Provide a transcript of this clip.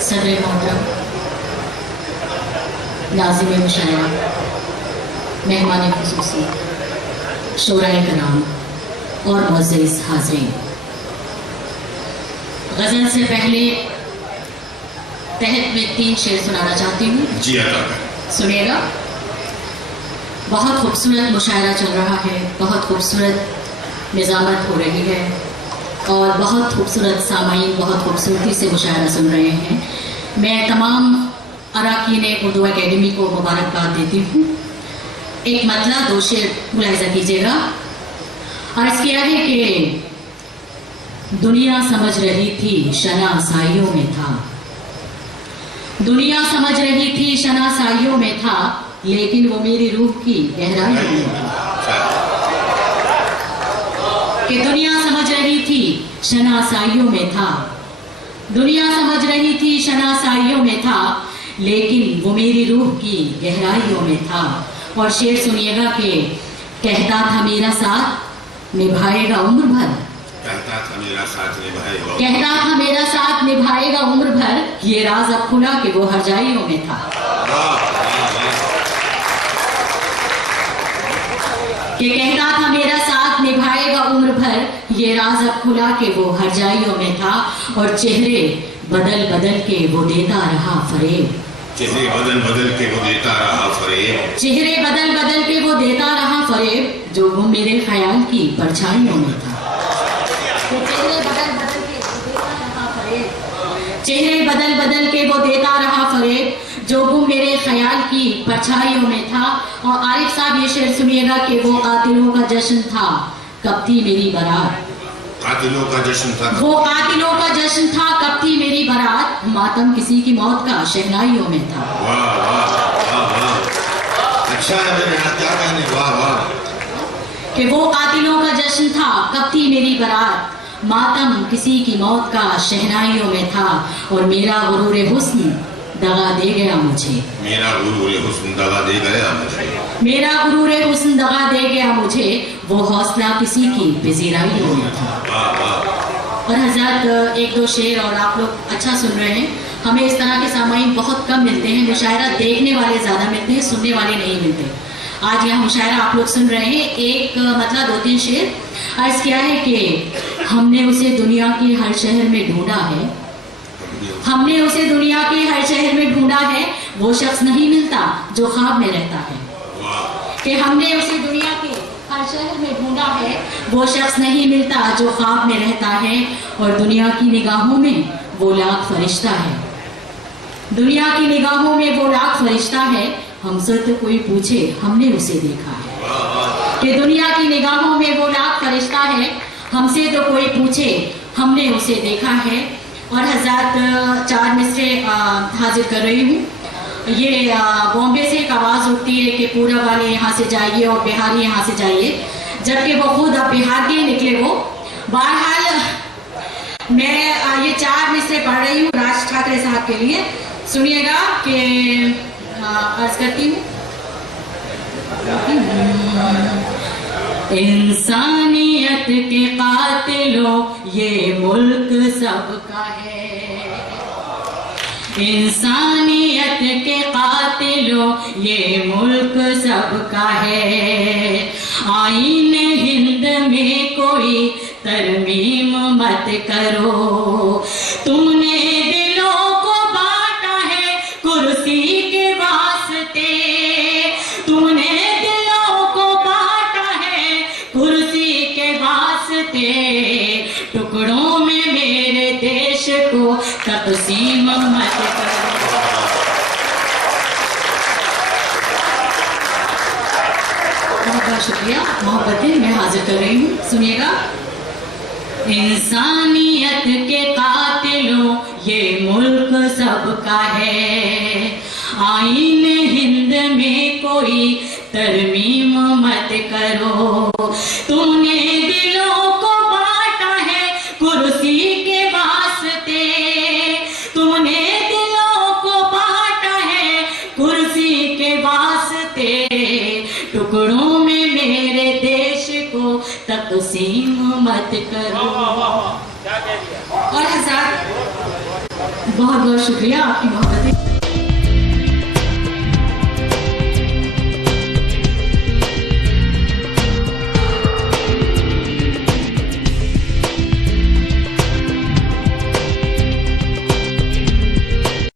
सदर मोहतरम, नाज़िम मुशायरा, मेहमान खुसूसी, शोराए कराम और मुअज़्ज़िज़ हाज़रीन, गज़ल से पहले तहत में 3 शेर सुनाना चाहती हूँ। जी सुनिएगा। बहुत खूबसूरत मुशायरा चल रहा है, बहुत खूबसूरत निज़ामत हो रही है और बहुत खूबसूरत सामाईन बहुत खूबसूरती से मुशायरा सुन रहे हैं। मैं तमाम अराकीन उर्दू एकेडमी को मुबारकबाद देती हूँ। एक मतला 2 शेर मुलाहिज़ा कीजिएगा। अर्ज़ किया है कि दुनिया समझ रही थी शनासाइयों में था, दुनिया समझ रही थी शनासाइयों में था, लेकिन वो मेरी रूह की गहराइयों में था। कि दुनिया समझ रही थी शनासाइयों में था, दुनिया समझ रही थी शनासाइयों में था, लेकिन वो मेरी रूह की गहराइयों में था। और शेर सुनिएगा कि कहता था मेरा साथ निभाएगा उम्र भर, कहता था मेरा साथ निभाएगा, कहता था मेरा साथ निभाएगा उम्र भर, ये राज अब खुला कि वो हरजाइयों में था। कि कहता था मेरा साथ निभाएगा उम्र भर, ये राज अब खुला कि वो हरजाइयों में था। और चेहरे बदल बदल के वो देता रहा फरेब, चेहरे बदल बदल के वो देता रहा फरेब, चेहरे बदल बदल के वो देता रहा फरेब, जो वो मेरे ख्याल की परछाइयों में था। चेहरे बदल बदल के वो देता रहा फरेब, चेहरे बदल बदल के वो देता रहा फरेब, जो वो मेरे ख्याल की परछाइयों में था। और आरिफ साहब ये शेर सुनिएगा कि वो कातिलों का जश्न था, कब थी मेरी बारात, कातिलों का जश्न था, वो कातिलों का जश्न था, कब थी मेरी बारात, मातम किसी की मौत का शहनाइयों में था। वाह वाह वाह वाह, अच्छा है मेरे यहाँ क्या कहने, वाह वाह। कि वो कातिलों का जश्न था, कब थी मेरी बारात, मातम किसी की मौत का शहनाइयों में था। और मेरा गुरूर हुस्न दगा दे गया मुझे, मेरा गुरूर हुस्न दगा दे गया मुझे, मेरा गुरूर हुस्न दगा दे गया मुझे, वो हौसला किसी की बेज़िराइयों में था। वाह वाह। और हज़रत 1-2 शेर, और आप लोग अच्छा सुन रहे हैं। हमें इस तरह के सामाईन बहुत कम मिलते हैं, मुशायरा देखने वाले ज़्यादा मिलते हैं, सुनने वाले नहीं मिलते। आज यहाँ मुशायरा आप लोग सुन रहे हैं। एक मतलब 2-3 शेर अर्ज़ किया है कि हमने उसे दुनिया के हर शहर में ढूंढा है, हमने उसे दुनिया के हर शहर में ढूंढा है, वो शख्स नहीं मिलता जो ख्वाब में रहता है। कि हमने उसे दुनिया के हर शहर में ढूंढा है, वो शख्स नहीं मिलता जो ख्वाब में रहता है। और दुनिया की निगाहों में वो लाख फरिश्ता है, दुनिया की निगाहों में वो लाख फरिश्ता है, हमसे तो कोई पूछे हमने उसे देखा है। कि दुनिया की निगाहों में वो लाख फरिश्ता है, हमसे तो कोई पूछे हमने उसे देखा है। और हज़रत 4 मिसरे हाजिर कर रही हूँ। ये बॉम्बे से एक आवाज़ उठती है कि पूरब वाले यहाँ से जाइए और बिहारी यहाँ से जाइए, जबकि वो खुद अब बिहार के निकले। वो बहरहाल मैं ये 4 मिसरे पढ़ रही हूँ राज ठाकरे साहब के लिए। सुनिएगा कि अर्ज करती हूँ। इंसानियत के कातिलों ये मुल्क सबका है, इंसानियत के कातिलों ये मुल्क सबका है। आईन हिंद में कोई तरमीम मत करो, तुमने दिलों को बांटा है कुर्सी के वास्ते, तुमने दिलों को बांटा है कुर्सी के वास्ते, टुकड़ों में मेरे देश को तक़सीम मत करो। बहुत बहुत शुक्रिया, मोहब्बतें मैं हाजिर कर रही हूँ। सुनिएगा। इंसानियत के कातिलों ये मुल्क सबका है, आईन हिंद में कोई तरमीम मत करो, तुमने दिलों को बांटा है कुर्सी के वास्ते, तुमने दिलों को बांटा है कुर्सी के वास्ते, टुकड़ों में मेरे देश को तक़सीम मत करो। और हज़ार बहुत बहुत शुक्रिया आपकी मोहब्बतें